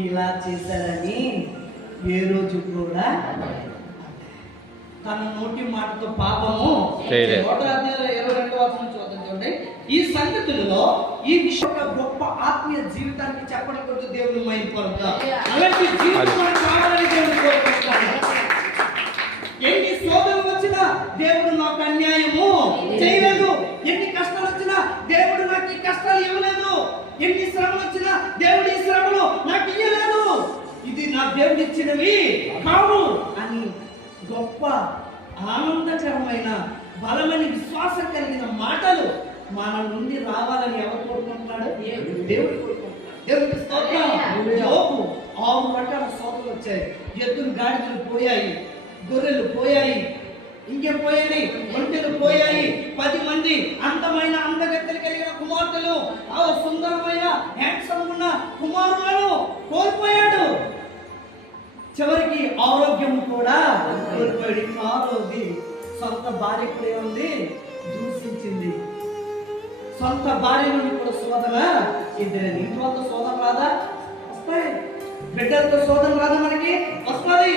ఇలా చేశారని ఏ రోజు కూడా తన నోటి మాటతో పాపము ఇరవై చూద్దాం చూడండి. ఈ సంగతులలో ఈ విషయం గొప్ప ఆత్మీయ జీవితానికి చెప్పడం కొద్ది దేవుని మైపడతా అలాంటి జీవితం మనకు కావాలని దేవుడు కోరుకుంటాడు ఎన్ని శోధనలు వచ్చినా దేవుడు నాకు అన్యాయము చేయలేదు. ఎన్ని కష్టాలు వచ్చినా దేవుడు నాకు ఈ కష్టాలు ఇవ్వలేదు. ఎన్ని దేవుడు ఇచ్చినవి కావు. అని గొప్ప ఆనందకరమైన బలమైన విశ్వాసం కలిగిన మాటలు మన నుండి రావాలని ఎవరు కోరుకుంటున్నాడు? దేవుడు కోరుకుంటున్నాడు. దేవుడికి స్తోత్రం. ఆరు రకాల శోధనలు వచ్చాయి. ఎద్దులు గాడిదలు పోయాయి. గొర్రెలు పోయాయి. ఇంకేం పోయాయి? ఒంటెలు పోయాయి. పది మంది అందమైన అందగత్తెలు కలిగిన కుమార్తెలు ఆ సుందరమైన హ్యాండ్సమ్ ఉన్న కుమారులను కోల్పోయాడు. ఆరోగ్యం కూడా కోల్పోయాడు ఆరోగ్య సొంత భార్య కూడా ఏముంది దూషించింది. సొంత భార్య నుండి కూడా శోధన ఇద్దరు ఇంటి వద్ద శోధన రాదా? వస్తాయి. బిడ్డలతో శోధన రాదా మనకి? వస్తుంది